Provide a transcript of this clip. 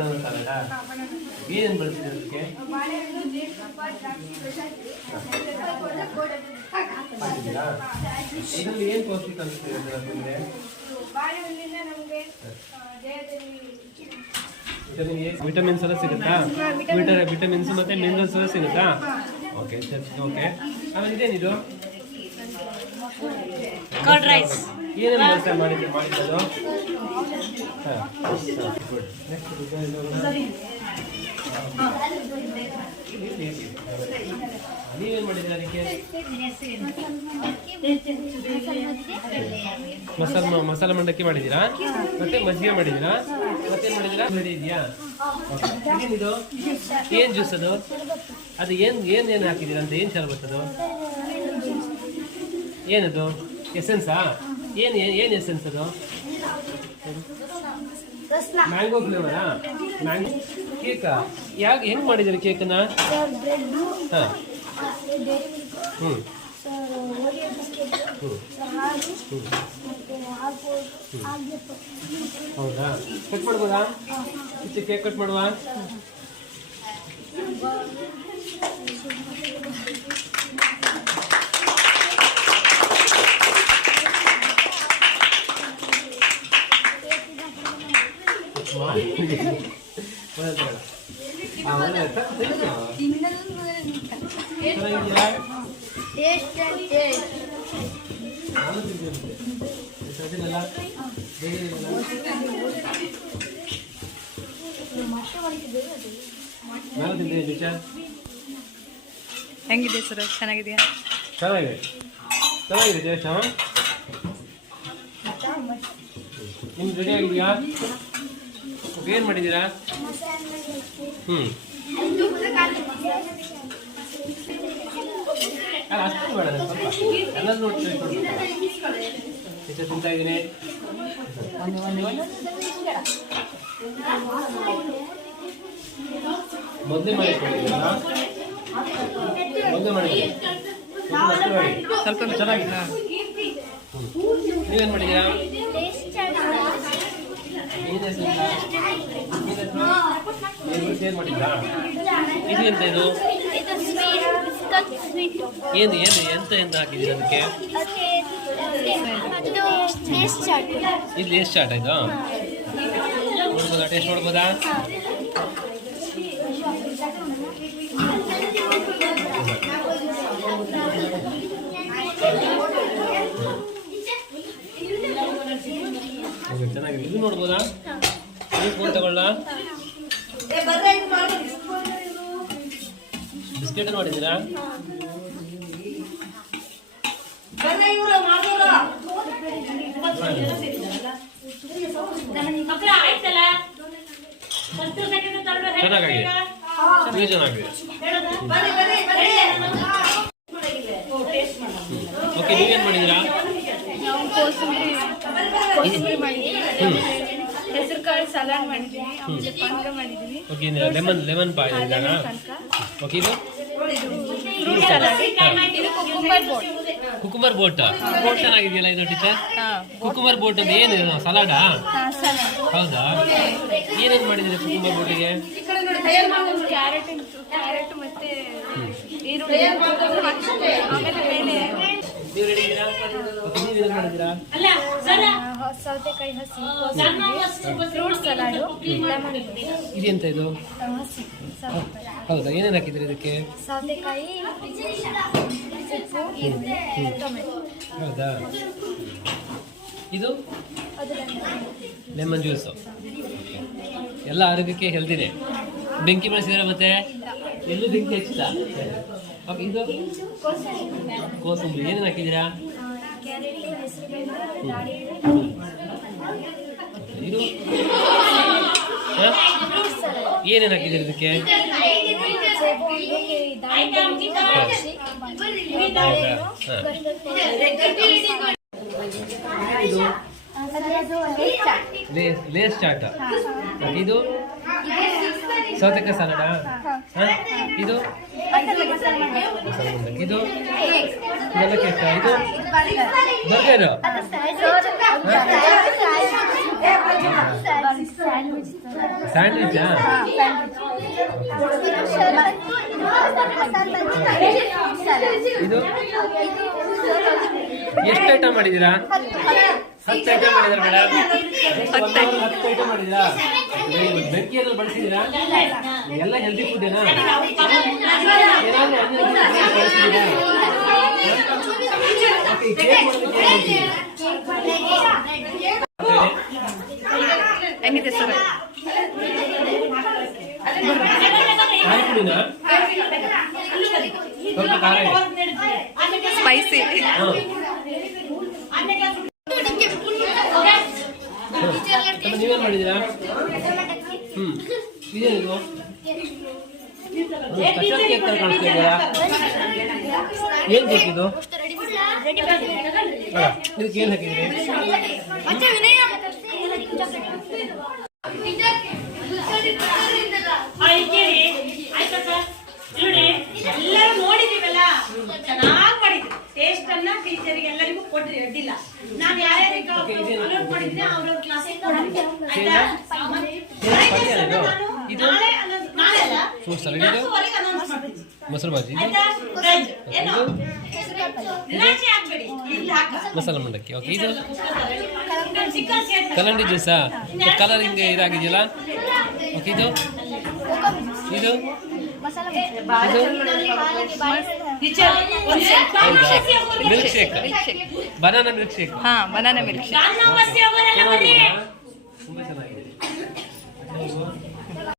Banana ಸಲಾಡಾ? ಏನೇನು ಬಳಸಿದ್ರೆ ಅದಕ್ಕೆ? ಹಾಕಿದ್ದೀರಾ? ಇದರಲ್ಲಿ ಏನು ಪೌಷ್ಟಿಕಾಂಶ ಇರುತ್ತೆ ಅಂತಂದರೆ ವಿಟಮಿನ್ಸ್ ಎಲ್ಲ ಸಿಗುತ್ತಾ? ವಿಟಮಿನ್ಸ್ ಮತ್ತೆ ಮಿನರಲ್ಸ್ ಎಲ್ಲ ಸಿಗುತ್ತಾ? Okay okay. ಆಮೇಲೆ ಇದೇನಿದು? Curd rice. ಏನೇನು ಬಳಸಿ ಮಾಡಿದ್ದು? ನೀವೇನು ಮಾಡಿದ್ದೀರಾ ಅದಕ್ಕೆ? ಮಸಾಲ ಮಂಡಕ್ಕಿ ಮಾಡಿದ್ದೀರಾ? ಮತ್ತೆ ಮಜ್ಜಿಗೆ ಮಾಡಿದ್ದೀರಾ? ಮತ್ತೇನು ಮಾಡಿದ್ದೀರಾ? ಇದೆಯಾ? ಏನಿದು? ಏನು ಜ್ಯೂಸ್ ಅದು? ಅದು ಏನು ಹಾಕಿದ್ದೀರಾ ಅಂತ? ಏನು ಶರಬತ್ ಅದು? ಏನದು? ಎಸೆನ್ಸಾ? ಏನು ಎಸೆನ್ಸ್ ಅದು? ಮ್ಯಾಂಗೋ ಫ್ಲೇವರಾ? ಮ್ಯಾಂಗೋ ಕೇಕಾ? ಹೆಂಗೆ ಮಾಡಿದ್ದೀರಿ ಕೇಕನ್ನ? ಹಾಂ ಹೌದಾ? ಕಟ್ ಮಾಡ್ಬೋದಾ? ಕೇಕ್ ಕಟ್ ಮಾಡುವ? ಹೆಂಗಿದೆ ಸರ್? ಚೆನ್ನಾಗಿದೆಯಾ? ಚೆನ್ನಾಗಿದೆ ಜಯೇಶ. ನಿಮ್ಗೆ ರೆಡಿ ಆಗಿದೆಯಾ? ಏನು ಮಾಡಿದ್ದೀರಾ? ಅಷ್ಟು ಬೇಡ, ಸ್ವಲ್ಪ ಎಲ್ಲ ನೋಡಿ ತಿಂತಾ ಇದ್ದೀನಿ. ಮೊದಲೇ ಮಾಡಿಕೊಂಡಿದ್ದೀರಾ? ಮೊದಲೇ ಮಾಡಿ ಸ್ವಲ್ಪ ಚೆನ್ನಾಗಿಲ್ಲ. ನೀವೇನು ಮಾಡಿದ್ದೀರಾ? ಏನು ಮಾಡಿದ್ದೀರಾ? ಇದು ಎಂತ ಇದು? ಏನು ಎಂತ ಹಾಕಿದ್ದೀರಾ ಅದಕ್ಕೆ? ಇದು ಲೇಸ್ ಚಾಟ್ ಆಯ್ತಾ? ನೋಡ್ಬೋದಾ? ಟೇಸ್ಟ್ ಮಾಡ್ಬೋದಾ? ಚೆನ್ನಾಗಿದೆ. ಇದು ನೋಡ್ಬೋದಾ? ಇದು ಫೋನ್ ತಗೊಳ್ಳ? ಬಿಸ್ಕೆಟ್ ನೋಡಿದ್ದೀರಾ? ಚೆನ್ನಾಗಿದೆ. ಓಕೆ, ನೀವೇನು ಮಾಡಿದ್ದೀರಾ? ಹೆಸರುಕಾಳು ಸಲಾಡ್ ಮಾಡಿದ್ದೀನಿ, ಆಮೇಲೆ ಪಾನಕ ಮಾಡಿದ್ದೀನಿ. ಓಕೆ, ಲೆಮನ್ ಪಾಯ್ ಇದ್ದಾರಾ? ಓಕೆ, ಇದು ಫ್ರೂಟ್ ಸಲಾಡ್. ಇದು ಕುಕುಂಬರ್ ಬೋಟ್ ಚೆನ್ನಾಗಿದೆಯಲ್ಲ ಇದು ಟೀಚರ್? ಕುಕುಂಬರ್ ಬೋಟ್ ಅಂತ ಏನು ಸಲಾಡಾ? ಹೌದಾ? ಏನೇನು ಮಾಡಿದ್ದೀರಿ ಕುಕುಂಬರ್ ಬೋಟಿಗೆ? ಕ್ಯಾರೆಟ್ ಮತ್ತೆ ಈರುಳ್ಳಿ, ಆಮೇಲೆ ಮೇಲೆ ಸೌತೆಕಾಯಿ ಹಸಿ, ಫ್ರೂಟ್ ಸಲಾಡು, ಲೆಮನ್. ಇದೆಂತ ಇದು? ಹೌದಾ? ಏನೇನು ಹಾಕಿದ್ರಿ ಇದಕ್ಕೆ? ಸೌತೆಕಾಯಿ, ಟೊಮೆಟೊ. ಹೌದಾ? ಇದು ಲೆಮನ್ ಜ್ಯೂಸು. ಎಲ್ಲ ಆರೋಗ್ಯಕ್ಕೆ ಹೆಲ್ದಿದೆ. ಬೆಂಕಿ ಬೆಳೆಸಿದ್ರೆ ಮತ್ತೆ ಎಲ್ಲೂ ಬೆಂಕಿ ಹಚ್ಚಿಲ್ಲ. ಓಕೆ, ಇದು ಕೋಸಂಬರಿ. ಏನೇನು ಹಾಕಿದ್ದೀರಾ? ಇದು ಏನೇನು ಹಾಕಿದ್ದೀರಿ ಇದಕ್ಕೆ? ಲೇಸ್ ಚಾಟ. ಇದು ಸೌತೆಕಾಯಿ ಸಲಾಡಾ? ಇದು ಇದು ಇದು ಬರ್ಗರ್. ಸ್ಯಾಂಡ್ವಿಚಾ? ಇದು ಎಷ್ಟು ಐಟಮ್ ಮಾಡಿದ್ದೀರಾ? 10 ಐಟಮ್ ಮಾಡಿದ್ದೀರಾ ಮೇಡಮ್? 10 ಐಟಮ್ ಮಾಡಿದ್ದೀರಾ? ಬೆಂಕಿಯಲ್ಲಿ ಬಳಸಿದ್ದೀರಾ? ಎಲ್ಲ ಹೆಲ್ದಿ ಫುಡ್ ಏನಾ? ಏನಾದ್ರು ಬಳಸಿದ್ದೀರಾ? ಹೆಂಗಿದೆ ಸರ್? ಸ್ವಲ್ಪ ಖಾರ ಇದೆ. ಸ್ಪೈಸಿ. ನೀವೇನ್ ಮಾಡಿದ್ದೀರಾ? ಇದೇನಿದು? ಸ್ಪೆಷಲ್ ಕೇಕ್ ತರ ಕಾಣಿಸ್ತಿದ್ದೀರಾ? ಏನ್ ಕೇಕ್ ಇದು? ಇದಕ್ಕೆ ಏನ್ ಹಾಕಿದ್ರಿ? ಎಲ್ಲರೂ ನೋಡಿದೀವಲ್ಲ, ಚೆನ್ನಾಗಿ ಮಾಡಿದ್ವಿ. ಟೇಸ್ಟ್ ಅನ್ನ ಟೀಚರಿಗೆ ಎಲ್ಲರಿಗೂ ಕೊಟ್ರಿ, ಅಡ್ಡಿಲ್ಲ. ನಾನು ಯಾರ್ಯಾರಿಗೆ ಅಪ್ಲೋಡ್ ಮಾಡಿದ್ದೆ ಅವ್ರವ್ರ ಕ್ಲಾಸಿಂದ ಫ್ರೂಟ್ ಸಲಾಡ್ ಇದು? ಮೊಸರು ಬಾಜಿ ಇದು? ಮಸಾಲ ಮಂಡಕ್ಕಿ. ಓಕೆ, ಇದು ಕಲ್ಲಂಗಡಿ ಜ್ಯೂಸಾ? ಕಲರ್ ಹಿಂಗೆ ಇದಾಗಿದೆಯಲ್ಲ. ಓಕೆ, ಇದು ಇದು milk shake, banana milk shake. ಹಾ, ಬನಾನಾ ಮಿಲ್ಕ್ ಶೇಕ್.